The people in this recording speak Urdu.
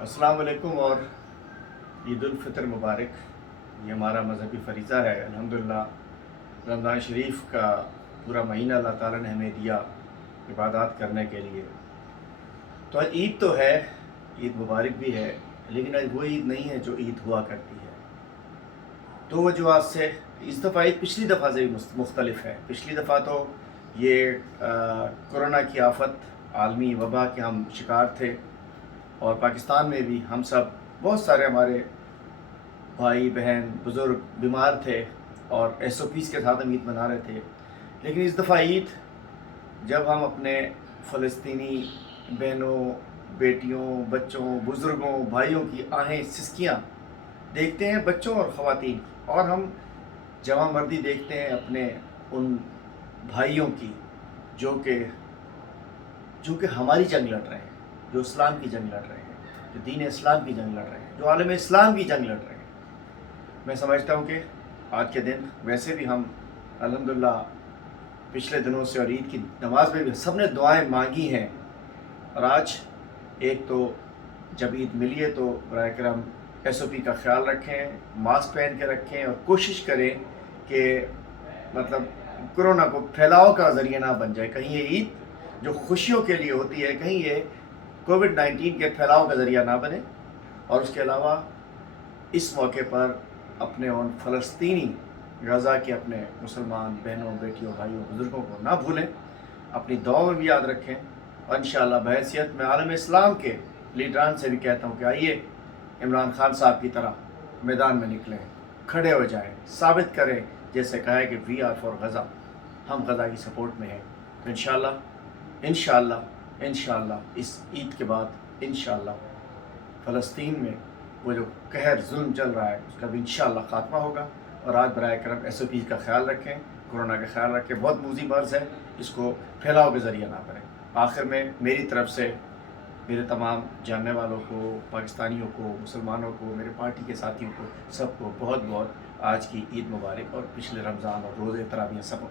السلام علیکم اور عید الفطر مبارک۔ یہ ہمارا مذہبی فریضہ ہے الحمدللہ۔ رمضان شریف کا پورا مہینہ اللہ تعالیٰ نے ہمیں دیا عبادات کرنے کے لیے۔ تو عید تو ہے، عید مبارک بھی ہے، لیکن آج وہ عید نہیں ہے جو عید ہوا کرتی ہے۔ دو وجوہات سے اس دفعہ عید پچھلی دفعہ سے بھی مختلف ہے۔ پچھلی دفعہ تو یہ کورونا کی آفت، عالمی وبا کے ہم شکار تھے، اور پاکستان میں بھی ہم سب بہت سارے ہمارے بھائی بہن بزرگ بیمار تھے، اور ایس او پیز کے ساتھ ہم عید منا رہے تھے۔ لیکن اس دفعہ عید جب ہم اپنے فلسطینی بہنوں، بیٹیوں، بچوں، بزرگوں، بھائیوں کی آہیں سسکیاں دیکھتے ہیں، بچوں اور خواتین کی، اور ہم جوان مردی دیکھتے ہیں اپنے ان بھائیوں کی جو کہ ہماری جنگ لڑ رہے ہیں، جو اسلام کی جنگ لڑ رہے ہیں، جو دین اسلام کی جنگ لڑ رہے ہیں، جو عالم اسلام کی جنگ لڑ رہے ہیں۔ میں سمجھتا ہوں کہ آج کے دن ویسے بھی ہم الحمدللہ پچھلے دنوں سے اور عید کی نماز میں بھی سب نے دعائیں مانگی ہیں، اور آج ایک تو جب عید ملی ہے تو براہ کرم ایس او پی کا خیال رکھیں، ماسک پہن کے رکھیں، اور کوشش کریں کہ مطلب کورونا کو پھیلاؤ کا ذریعہ نہ بن جائے۔ کہیں یہ عید جو خوشیوں کے لیے ہوتی ہے، کہیں یہ کووڈ-19 کے پھیلاؤ کا ذریعہ نہ بنے۔ اور اس کے علاوہ اس موقع پر اپنے ان فلسطینی غزہ کے اپنے مسلمان بہنوں، بیٹیوں، بھائیوں، بزرگوں کو نہ بھولیں، اپنی دعاؤں میں بھی یاد رکھیں، اور انشاءاللہ بحیثیت میں عالم اسلام کے لیڈران سے بھی کہتا ہوں کہ آئیے عمران خان صاحب کی طرح میدان میں نکلیں، کھڑے ہو جائیں، ثابت کریں جیسے کہا ہے کہ وی آر فار غزہ، ہم غزہ کی سپورٹ میں ہیں۔ تو انشاءاللہ اس عید کے بعد انشاءاللہ فلسطین میں وہ جو قہر ظلم چل رہا ہے اس کا بھی انشاءاللہ خاتمہ ہوگا۔ اور آج برائے کرم ایس او پیز کا خیال رکھیں، کورونا کا خیال رکھیں، بہت موذی مرض ہے، اس کو پھیلاؤ کے ذریعہ نہ کریں۔ آخر میں میری طرف سے میرے تمام جاننے والوں کو، پاکستانیوں کو، مسلمانوں کو، میرے پارٹی کے ساتھیوں کو، سب کو بہت بہت آج کی عید مبارک، اور پچھلے رمضان اور روزے تراویح سب کو